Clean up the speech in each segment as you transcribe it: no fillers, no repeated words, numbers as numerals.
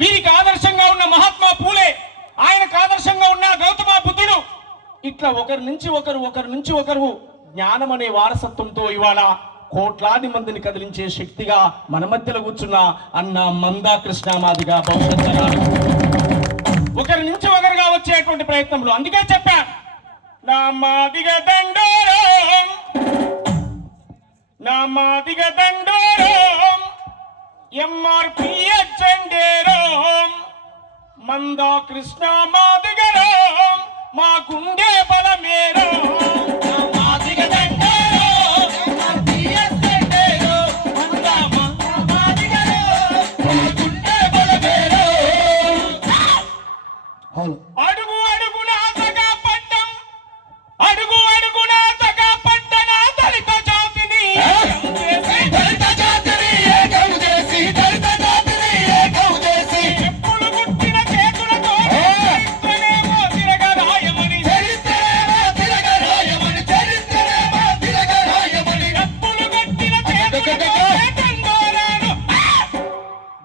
వీరికి ఆదర్శంగా ఉన్న మహాత్మా పూలే, ఆయనకు ఆదర్శంగా ఉన్న గౌతమ బుద్ధుడు, ఇట్లా ఒకరి నుంచి ఒకరు జ్ఞానం అనే వారసత్వంతో ఇవాళ కోట్లాది మందిని కదిలించే శక్తిగా మన మధ్యలో కూర్చున్న అన్న మందా కృష్ణ మాదిగా భవిష్యత్ తరాలు ఒకరి నుంచి ఒకరుగా వచ్చేటువంటి ప్రయత్నంలో. అందుకే చెప్పా, నా మాదిగ దండోరం, నా మాదిగ దండోరం, ఎంఆర్పిఎస్ జెండేరం, మందా కృష్ణ మాదిగరం, మా గుండె బలమేరం. అడుగు అడుగునా తగా పడ్డం, అడుగు అడుగునా తగా పడ్డన దళిత జాతిని చెప్పులు గుట్టిన చేతులతో చరిత్రనేమో తిరగరాయమని, డప్పులు కొట్టిన చేతులతో దండోరాను,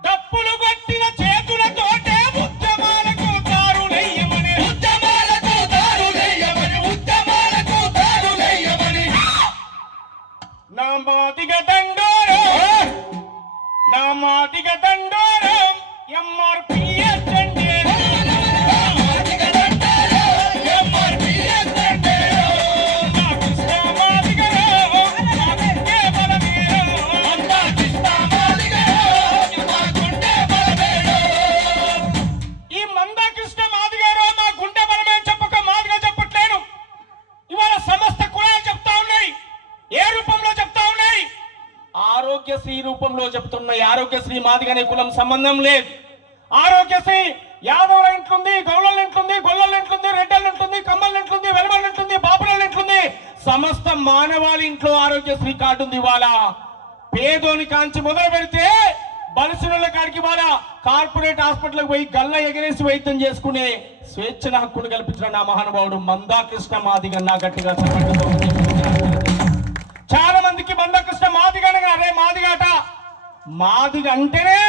డప్పులు కొట్టిన చేతులతోటే ఉద్యమాలకు దారులెయ్యమని, నా మాదిగ దండోరం, నా మాదిగ దండోరం, ఎంఆర్పిఎస్ జెండేరం, నా కృష్ణ మాదిగరం, మా గుండె బలమేరం. ఈ మందా కృష్ణ మాదిగారు మా గుండె బలమే చెప్పక మాదిగా చెప్పట్లేను. ఇవాళ సమస్త కులాలు చెప్తా ఉన్నాయి. ఏ రూపంలో చెప్తా ఉన్నాయి? ఆరోగ్యశ్రీ రూపంలో చెప్తున్నాయి. ఆరోగ్యశ్రీ మాదిగనే కులం సంబంధం లేదు. ఆరోగ్యశ్రీ యాదవుల ఇంట్లుంది, గౌళల ఇంట్లుంది, గొల్లల ఇంట్లుంది, రెడ్డల ఇంట్లుంది, కమ్మల ఇంట్లుంది, వెలమల ఇంట్లుంది, బాపుల ఇంట్లుంది. సమస్త మానవాళి ఇంట్లో ఆరోగ్యశ్రీ కార్డు ఉంది. ఇవాళ పేదోని కాంచి మొదలు పెడితే బలసిన కాడికి వాళ్ళ కార్పొరేట్ హాస్పిటల్కి పోయి గల్ల ఎగరేసి వైద్యం చేసుకునే స్వేచ్ఛన హక్కును కల్పించిన నా మహానుభావుడు మందా కృష్ణ మాదిగన్న గట్టిగా చెప్పండి. చాలా మందికి మందా కృష్ణ మాదిగనగా అరే మాదిగాట, మాదిగ అంటేనే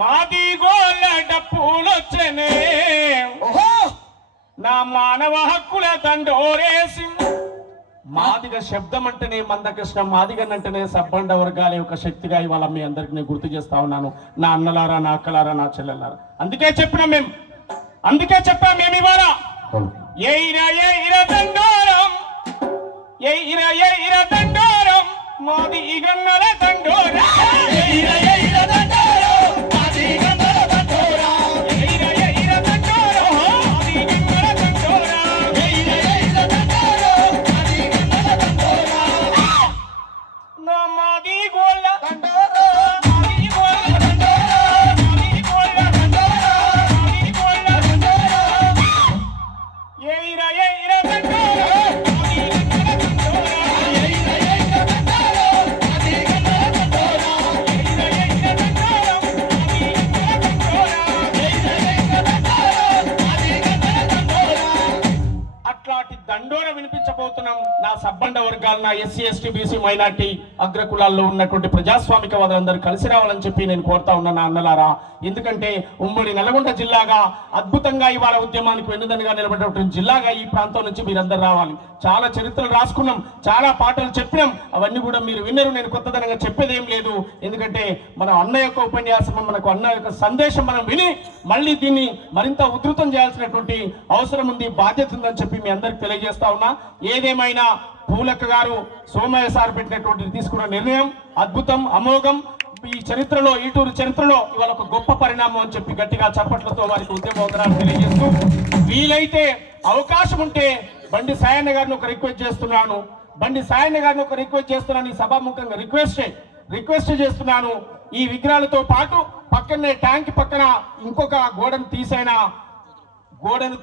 మాదిగోళ్ళ డప్పులొచ్చనే, నా మానవ హక్కుల దండోరేసి. మాదిగ శబ్దం అంటేనే మందకృష్ణ, మాదిగనంటేనే సబ్బండ వర్గాల యొక్క శక్తిగా ఇవాళ మీ అందరికి నేను గుర్తు చేస్తా ఉన్నాను. నా అన్నలారా, నా అక్కలారా, నా చెల్లెలారా, అందుకే చెప్పినాం మేము, అందుకే చెప్పాం మేము ఇవాళ ఏ దండోరం, ఏ దండోరం, మాది గన్నల దండోరం, దండోర వినిపించబోతున్నాం. నా సబ్బండ వర్గాలు, నా ఎస్సీ ఎస్టీ బీసీ మైనార్టీ అగ్రకులాల్లో ఉన్నటువంటి ప్రజాస్వామికవాదులందరూ కలిసి రావాలని చెప్పి నేను కోరుతా ఉన్నా నా అన్నలారా. ఎందుకంటే ఉమ్మడి నల్గొండ జిల్లాగా అద్భుతంగా ఇవాళ ఉద్యమానికి వెన్నుదన్నుగా నిలబడినటువంటి జిల్లాగా ఈ ప్రాంతం నుంచి మీరందరూ రావాలి. చాలా చరిత్రలు రాసుకున్నాం, చాలా పాటలు చెప్పినాం, అవన్నీ కూడా మీరు విన్నరు. నేను కొత్తదనంగా చెప్పేది ఏం లేదు. ఎందుకంటే మన అన్న యొక్క ఉపన్యాసం, మనకు అన్న యొక్క సందేశం మనం విని మళ్ళీ దీన్ని మరింత ఉధృతం చేయాల్సినటువంటి అవసరం ఉంది, బాధ్యత ఉందని చెప్పి మీ అందరికి తెలియజేస్తా ఉన్నా. ఏదేమైనా పూలక్క గారు, సోమయ్య సార్ పెట్టినటువంటి తీసుకున్న నిర్ణయం అద్భుతం, అమోఘం. ఈ చరిత్రలో, ఈటూరు చరిత్రలో ఇవాళ ఒక గొప్ప పరిణామం అని చెప్పి గట్టిగా చప్పట్లతో వారికి ఉద్యమోత్తరాలు తెలియజేస్తూ, వీలైతే అవకాశం ఉంటే బండి సాయన్న గారిని ఒక రిక్వెస్ట్ చేస్తున్నాను, ఈ సభాముఖంగా రిక్వెస్ట్ చేస్తున్నాను. ఈ విగ్రహాలతో పాటు పక్కనే ట్యాంక్ పక్కన ఇంకొక గోడను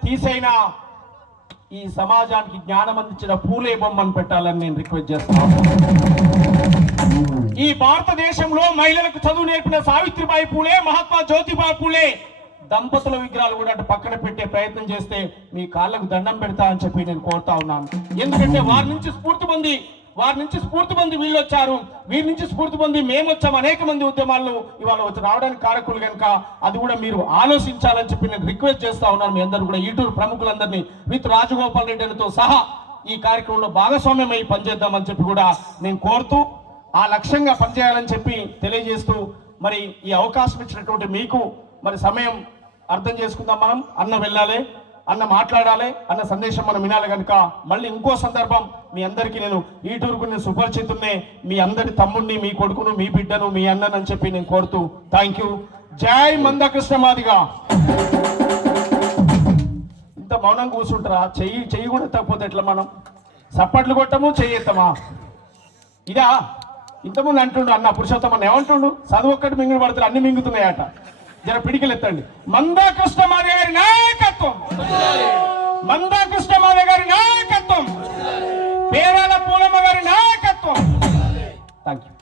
తీసైనా ఈ సమాజానికి జ్ఞానం అందించిన పూలే బొమ్మను పెట్టాలని నేను రిక్వెస్ట్ చేస్తున్నాను. ఈ భారతదేశంలో మహిళలకు చదువు నేర్పిన సావిత్రిబాయి పూలే, మహాత్మా జ్యోతిబా పూలే దంపతుల విగ్రహాలు కూడా పక్కన పెట్టే ప్రయత్నం చేస్తే మీ కాళ్ళకు దండం పెడతా అని చెప్పి నేను కోరుతా ఉన్నాను. ఎందుకంటే వారి నుంచి స్ఫూర్తి పొంది వారి నుంచి స్ఫూర్తి పొంది వీళ్ళు వచ్చారు, వీరి నుంచి స్ఫూర్తి పొంది మేము వచ్చాము. అనేక మంది ఉద్యమాలు ఇవాళ వచ్చి రావడానికి కారకులు కనుక అది కూడా మీరు ఆలోచించాలని చెప్పి నేను రిక్వెస్ట్ చేస్తా ఉన్నాను. మీ అందరూ కూడా ఈటూరు ప్రముఖులందరినీ విత్ రాజగోపాల్ రెడ్డితో సహా ఈ కార్యక్రమంలో భాగస్వామ్యమై పనిచేద్దామని చెప్పి కూడా నేను కోరుతూ ఆ లక్ష్యంగా పనిచేయాలని చెప్పి తెలియజేస్తూ మరి ఈ అవకాశం ఇచ్చినటువంటి మీకు మరి సమయం అర్థం చేసుకుందాం. మనం అన్న వెళ్ళాలి, అన్న మాట్లాడాలి, అన్న సందేశం మనం వినాలి కనుక మళ్ళీ ఇంకో సందర్భం మీ అందరికీ నేను ఈటూరుకు నేను సుపరిచితున్నే, మీ అందరి తమ్ముడిని, మీ కొడుకును, మీ బిడ్డను, మీ అన్నని చెప్పి నేను కోరుతూ థ్యాంక్ యూ. జై మందకృష్ణ మాదిగా. ఇంత మౌనం కూర్చుంటారా? చెయ్యి కూడా ఎత్తకపోతే ఎట్లా? మనం సప్పట్లు కొట్టము, చెయ్యి ఎత్తమా? ఇదా ఇంతకుముందు అంటుండు అన్న పురుషోత్తమన్న ఏమంటుండు? చదువు ఒక్కటి మింగుడు పడతారు, అన్ని మింగుతున్నాయట. జర పిడికిలు ఎత్తండి. మందకృష్ణ మాదిగ గారి నాయకత్వం, మందకృష్ణ మాదిగ గారి నాయకత్వం, పేరాల పూలమ్మ గారి నాయకత్వం. Thank you.